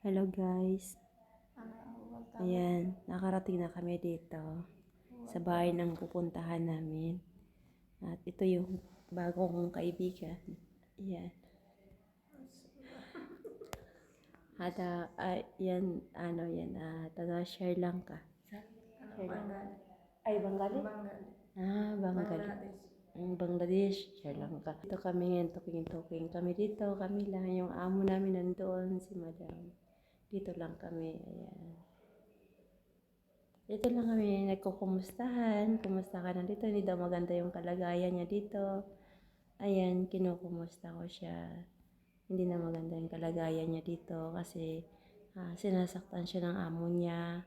Hello guys. Ayan, nakarating na kami dito sa bahay ng pupuntahan namin. At ito yung bago kong kaibigan. Ayan. At ah, yan, ano yan, ah, taga Sri Lanka. Sri Lanka. Ay, Bengali? Ah, Bengali. Ang Bangladesh, Sri Lanka. Ito kami ngayon, talking-talking kami dito. Kami lang, yung amo namin nandoon, si madam. Dito lang kami, ayan. Dito lang kami nagkukumustahan. Kumusta ka na dito? Hindi daw maganda yung kalagayan niya dito. Ayan, kinukumusta ko siya. Hindi na maganda yung kalagayan niya dito kasi ah, sinasaktan siya ng amo niya.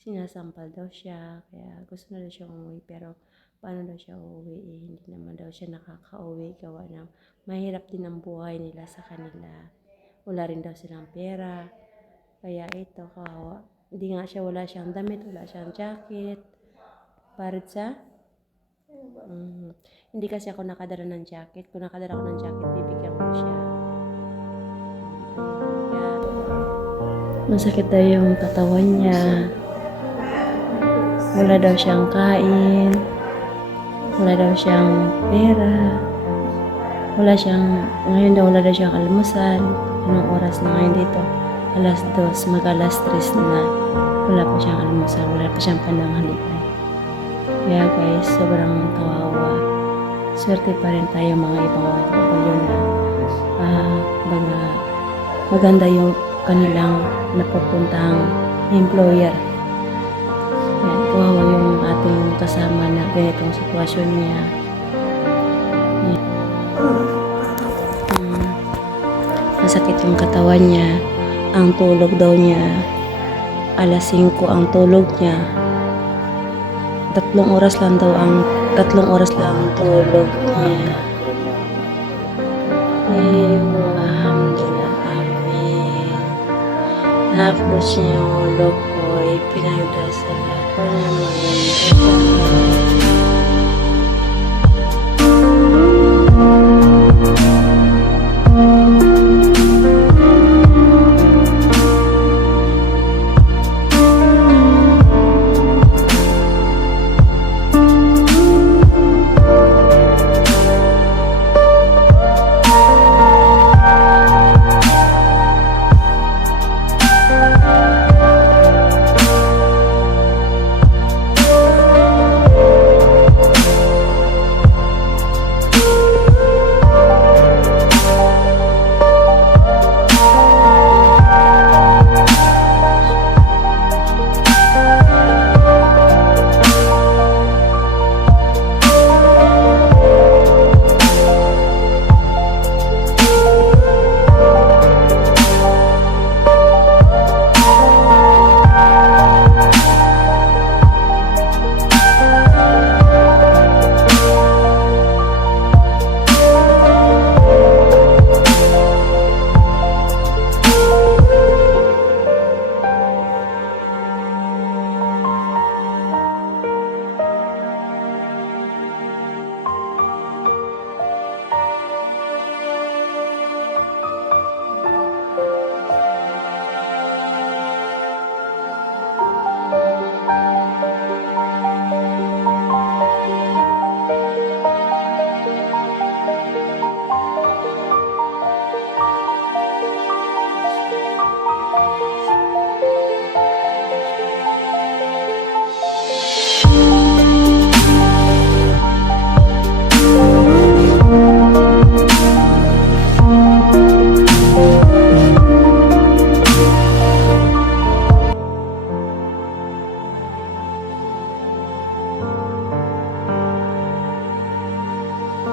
Sinasampal daw siya. Kaya gusto na daw siya umuwi. Pero paano daw siya uuwi? Eh, hindi naman daw siya nakaka-uwi. Gawa ng mahirap din ang buhay nila sa kanila. Wala rin daw silang pera. Kaya ito, kawawa. Hindi nga siya, wala siyang damit, wala siyang jacket. Parit sa? Mhm. Hindi kasi ako nakadala ng jacket. Kung nakadala ako ng jacket, bibigyan ko siya. Kaya, masakit daw yung katawan niya. Wala daw siyang kain. Wala daw siyang pera. Wala siyang, ngayon daw wala daw siyang almusal. Anong oras na ngayon dito? Alas dos, mag alas tres na. Wala pa siyang almusal, wala pa siyang pananghalian. Kaya guys, sobrang kawawa. Swerte pa rin tayo mga ibang OFW na ah, mga maganda yung kanilang napupuntang employer. Yan, kawawa yung ating kasama na ganitong sitwasyon niya. Yan. Hmm. Masakit yung katawan niya. Ang tulog daw niya, alas 5 ang tulog niya. Tatlong oras lang daw ang tatlong oras lang ang tulog niya. Eh, alhamdulillah, amin. Tapos yung ulo ko, ipinagdasal ako na maganda.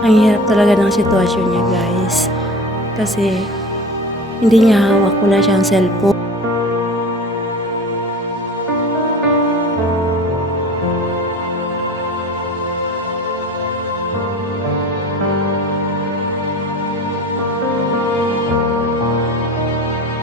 Ang hirap talaga ng sitwasyon niya guys. Kasi hindi niya hawak, wala siyang cellphone.